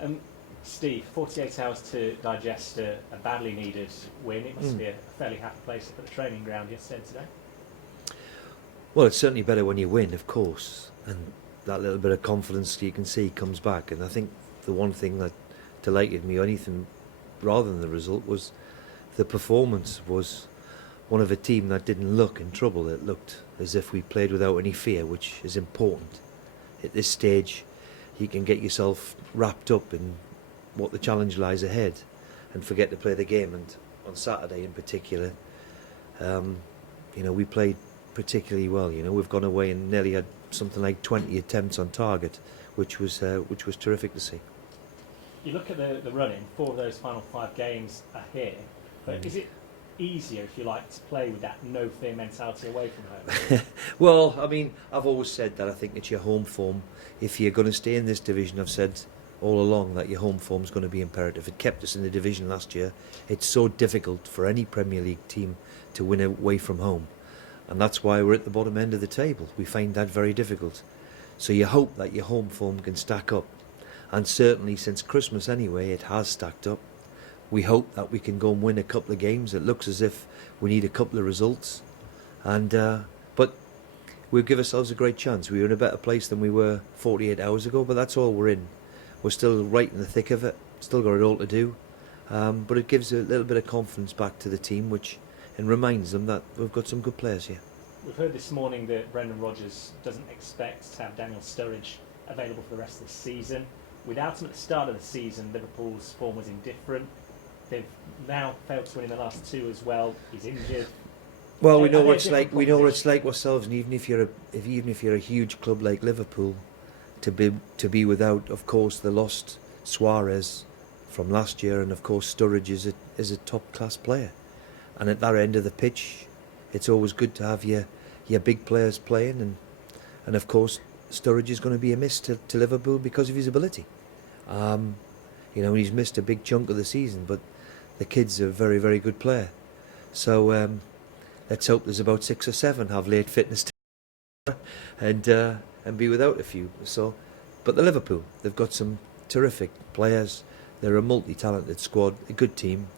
Um, Steve, 48 hours to digest a badly needed win. It must be a fairly happy place at the training ground yesterday and today. Well, it's certainly better when you win, of course, and that little bit of confidence you can see comes back. And I think the one thing that delighted me, or anything rather than the result, was the performance was one of a team that didn't look in trouble. It looked as if we played without any fear, which is important. At this stage, you can get yourself wrapped up in what the challenge lies ahead and forget to play the game. And on Saturday in particular, we played particularly well. We've gone away and nearly had something like 20 attempts on target, which was terrific to see. You look at the run-in, 4 of those final 5 games are here, but is it easier, if you like, to play with that no-fear mentality away from home? Well, I mean, I've always said that I think it's your home form. If you're going to stay in this division, I've said all along that your home form is going to be imperative. It kept us in the division last year. It's so difficult for any Premier League team to win away from home, and that's why we're at the bottom end of the table. We find that very difficult. So you hope that your home form can stack up, and certainly since Christmas anyway, it has stacked up. We hope that we can go and win a couple of games. It looks as if we need a couple of results, and but we'll give ourselves a great chance. We were in a better place than we were 48 hours ago, but that's all we're in. We're still right in the thick of it, still got it all to do, but it gives a little bit of confidence back to the team, and reminds them that we've got some good players here. We've heard this morning that Brendan Rodgers doesn't expect to have Daniel Sturridge available for the rest of the season. Without him at the start of the season, Liverpool's form was indifferent. They've now failed to win in the last 2 as well. He's injured. Well, we know what it's like. We know what it's like ourselves, and even if you're a huge club like Liverpool, to be without, of course, the lost Suarez from last year, and of course Sturridge is a top class player, and at that end of the pitch, it's always good to have your big players playing, and of course Sturridge is going to be a miss to Liverpool because of his ability. He's missed a big chunk of the season, but the kid's a very, very good player. So let's hope there's about 6 or 7 have late fitness and be without a few. But the Liverpool, they've got some terrific players. They're a multi-talented squad, a good team,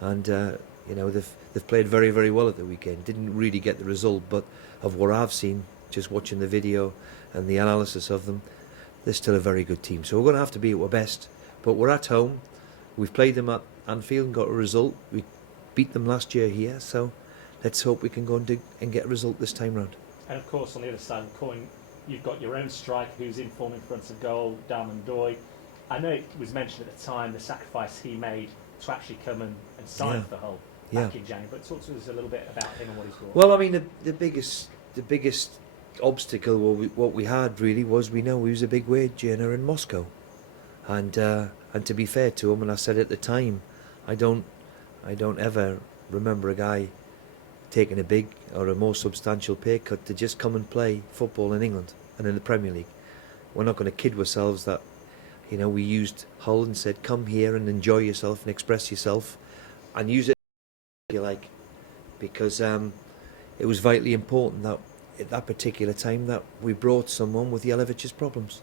and they've played very, very well at the weekend. Didn't really get the result, but of what I've seen, just watching the video and the analysis of them, they're still a very good team. So we're going to have to be at our best. But we're at home. We've played them at Anfield and got a result. We beat them last year here, so let's hope we can go and get a result this time round. And of course, on the other side of the coin, you've got your own striker who's in form in front of goal, Darman Doy. I know it was mentioned at the time the sacrifice he made to actually come and sign for Hull back in January. But talk to us a little bit about him and what he's brought. Well, I mean, the biggest obstacle what we had really was we know he was a big wage earner in Moscow, and to be fair to him, and I said at the time, I don't ever remember a guy taking a big or a more substantial pay cut to just come and play football in England and in the Premier League. We're not going to kid ourselves that we used Hull and said come here and enjoy yourself and express yourself and use it if you like, because it was vitally important that at that particular time that we brought someone with Jelevich's problems,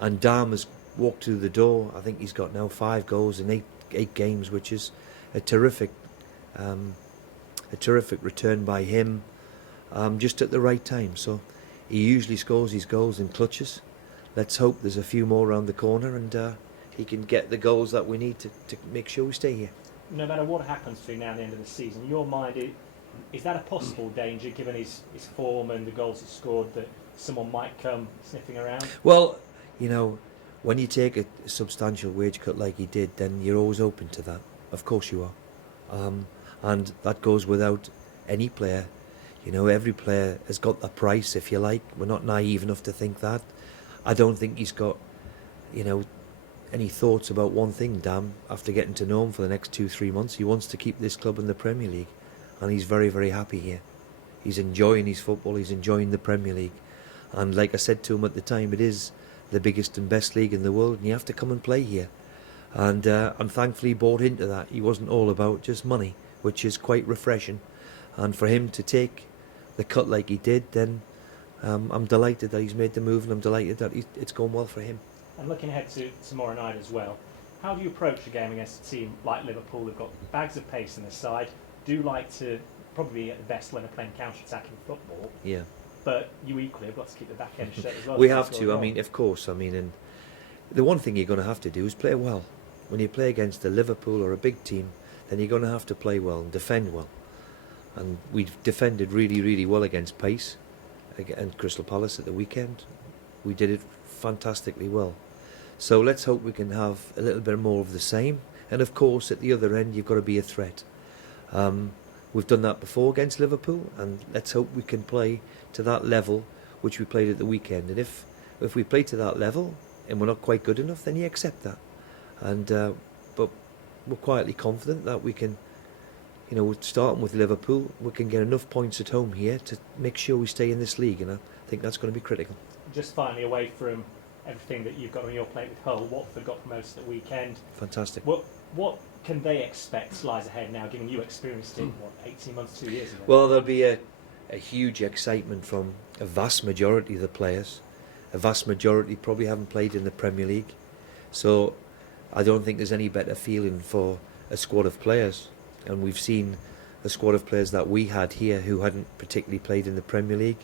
and Dam has walked through the door. I think he's got now 5 goals in 8 games, which is a terrific return by him, just at the right time. So he usually scores his goals in clutches. Let's hope there's a few more around the corner and he can get the goals that we need to make sure we stay here. No matter what happens between now and the end of the season, in your mind, is that a possible danger, given his form and the goals he's scored, that someone might come sniffing around? Well, when you take a substantial wage cut like he did, then you're always open to that. Of course you are. And that goes without any player. Every player has got a price, if you like. We're not naive enough to think that. I don't think he's got, any thoughts about one thing, Dam, after getting to know him for the next 2-3 months. He wants to keep this club in the Premier League, and he's very, very happy here. He's enjoying his football, he's enjoying the Premier League. And like I said to him at the time, it is the biggest and best league in the world, and you have to come and play here. And thankfully he bought into that. He wasn't all about just money, which is quite refreshing. And for him to take the cut like he did, then I'm delighted that he's made the move, and I'm delighted that it's gone well for him. And looking ahead to tomorrow night as well, how do you approach a game against a team like Liverpool who've got bags of pace in their side, do like to probably be at the best when they're playing counter-attacking football, Yeah. but you equally have got to keep the back end shut as well? We have to. I mean, of course. I mean, and the one thing you're going to have to do is play well. When you play against a Liverpool or a big team, then you're going to have to play well and defend well. And we've defended really, really well against pace and Crystal Palace at the weekend. We did it fantastically well. So let's hope we can have a little bit more of the same. And of course, at the other end, you've got to be a threat. We've done that before against Liverpool, and let's hope we can play to that level which we played at the weekend. And if we play to that level and we're not quite good enough, then you accept that. And but we're quietly confident that we can, starting with Liverpool, we can get enough points at home here to make sure we stay in this league, and I think that's going to be critical. Just finally, away from everything that you've got on your plate with Hull, Watford got promoted at the weekend. Fantastic. What can they expect lies ahead now, given you experienced it, 18 months, 2 years ago? Well, there'll be a huge excitement from a vast majority of the players. A vast majority probably haven't played in the Premier League. So I don't think there's any better feeling for a squad of players. And we've seen a squad of players that we had here who hadn't particularly played in the Premier League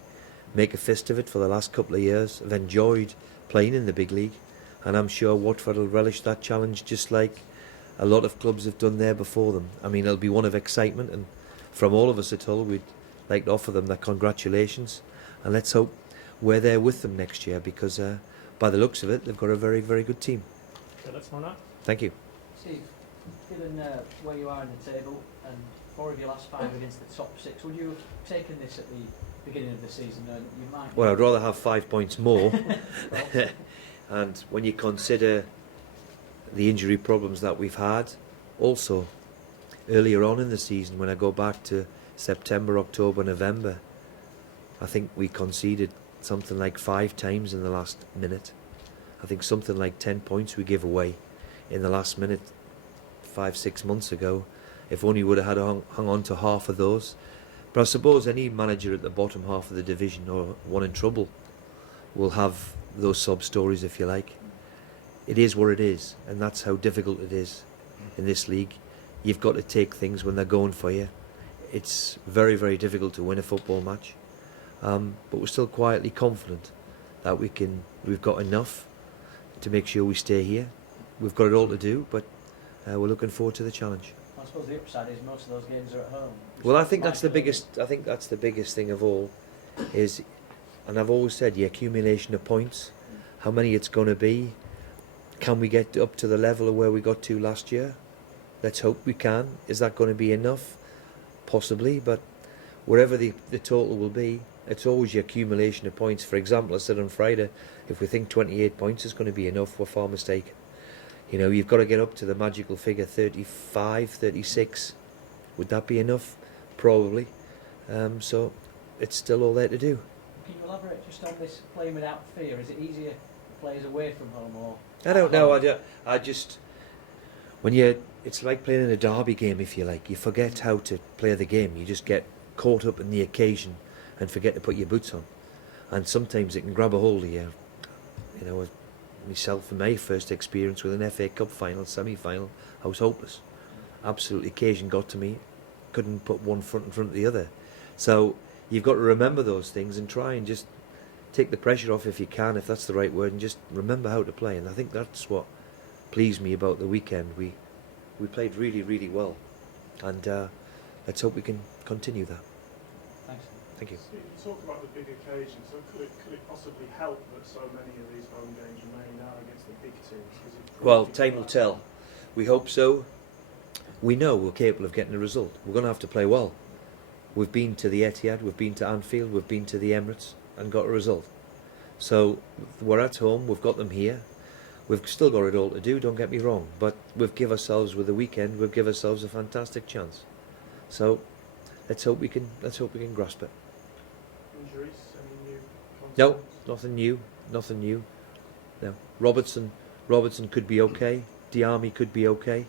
make a fist of it for the last couple of years, have enjoyed playing in the big league. And I'm sure Watford will relish that challenge just like a lot of clubs have done there before them. I mean, it'll be one of excitement, and from all of us at Hull, we'd like to offer them their congratulations, and let's hope we're there with them next year, because by the looks of it, they've got a very, very good team. So let's find out. Thank you. Steve, given where you are in the table and 4 of your last 5 against the top 6, would you have taken this at the beginning of the season? And you might. Well, I'd rather have 5 points more. And when you consider the injury problems that we've had, also earlier on in the season, when I go back to September, October, November, I think we conceded something like 5 times in the last minute. I think something like 10 points we give away in the last minute 5-6 months ago. If only we would have had hung on to half of those. But I suppose any manager at the bottom half of the division, or one in trouble, will have those sub stories, if you like. It is what it is, and that's how difficult it is in this league. You've got to take things when they're going for you. It's very, very difficult to win a football match, but we're still quietly confident that we've got enough to make sure we stay here. We've got it all to do, but we're looking forward to the challenge. I suppose the upside is most of those games are at home. Well, I think that's the biggest. I think that's the biggest thing of all, is, and I've always said, the accumulation of points, how many it's going to be. Can we get up to the level of where we got to last year? Let's hope we can. Is that going to be enough? Possibly, but wherever the total will be, it's always your accumulation of points. For example, I said on Friday, if we think 28 points is going to be enough, we're far mistaken. You've got to get up to the magical figure 35, 36. Would that be enough? Probably. So it's still all there to do. Can you elaborate just on this playing without fear? Is it easier for players away from home, or? I don't know. I just, it's like playing in a derby game, if you like. You forget how to play the game. You just get caught up in the occasion and forget to put your boots on. And sometimes it can grab a hold of you. Myself and my first experience with an FA Cup final, semi-final, I was hopeless. Absolutely, occasion got to me. Couldn't put one foot in front of the other. So you've got to remember those things and try and just take the pressure off if you can, if that's the right word, and just remember how to play. And I think that's what pleased me about the weekend. We played really, really well, and let's hope we can continue that. Thanks. Thank you. Steve, you talk about the big occasion, so could it possibly help that so many of these home games remain now against the big teams? Well, time will tell. We hope so. We know we're capable of getting a result. We're going to have to play well. We've been to the Etihad, we've been to Anfield, we've been to the Emirates and got a result. So we're at home, we've got them here. We've still got it all to do, don't get me wrong, but we've given ourselves, with the weekend, we've given ourselves a fantastic chance. So let's hope we can grasp it. Injuries, any new concerns? No, nothing new. No. Robertson could be okay. Diarmi could be okay.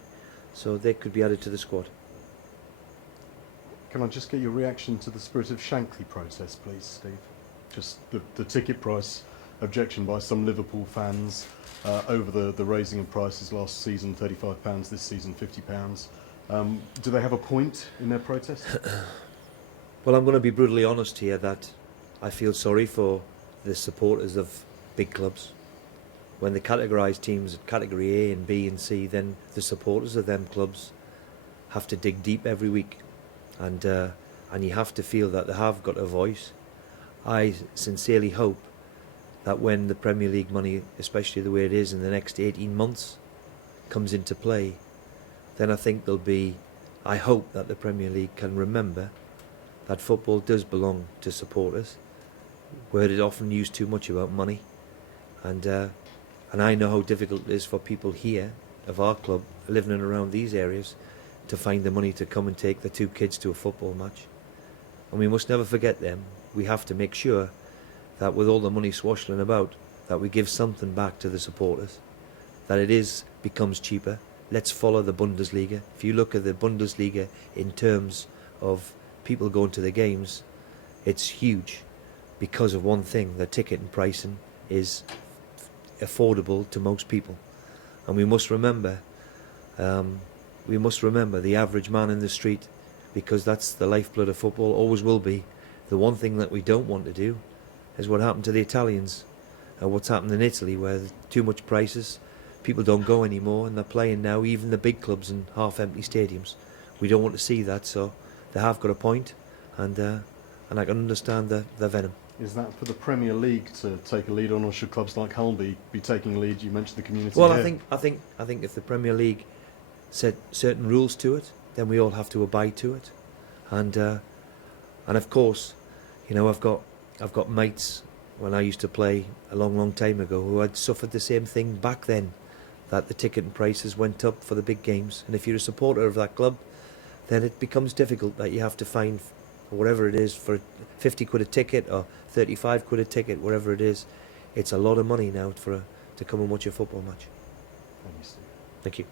So they could be added to the squad. Can I just get your reaction to the Spirit of Shankly protest, please, Steve? Just the ticket price objection by some Liverpool fans over the raising of prices last season, £35, this season £50. Do they have a point in their protest? Well, I'm going to be brutally honest here that I feel sorry for the supporters of big clubs. When they categorise teams at category A and B and C, then the supporters of them clubs have to dig deep every week, and you have to feel that they have got a voice. I sincerely hope that when the Premier League money, especially the way it is in the next 18 months, comes into play, then I hope that the Premier League can remember that football does belong to supporters, where it often used too much about money, and I know how difficult it is for people here of our club living in around these areas to find the money to come and take their 2 kids to a football match. And we must never forget them. We have to make sure that with all the money swashing about, that we give something back to the supporters, that it becomes cheaper. Let's follow the Bundesliga. If you look at the Bundesliga in terms of people going to the games, it's huge because of one thing: the ticket and pricing is affordable to most people. And we must remember the average man in the street, because that's the lifeblood of football, always will be. The one thing that we don't want to do is what happened to the Italians, or what's happened in Italy, where too much prices, people don't go anymore, and they're playing now even the big clubs in half-empty stadiums. We don't want to see that, so they have got a point, and I can understand the venom. Is that for the Premier League to take a lead on, or should clubs like Hull be taking a lead? You mentioned the community. Well, here. I think if the Premier League set certain rules to it, then we all have to abide to it, and of course, you know, I've got mates when I used to play a long time ago who had suffered the same thing back then, that the ticket and prices went up for the big games, and if you're a supporter of that club, then it becomes difficult that you have to find whatever it is for 50 quid a ticket or 35 quid a ticket, whatever it is. It's a lot of money now to come and watch a football match. Thank you, Steve. Thank you.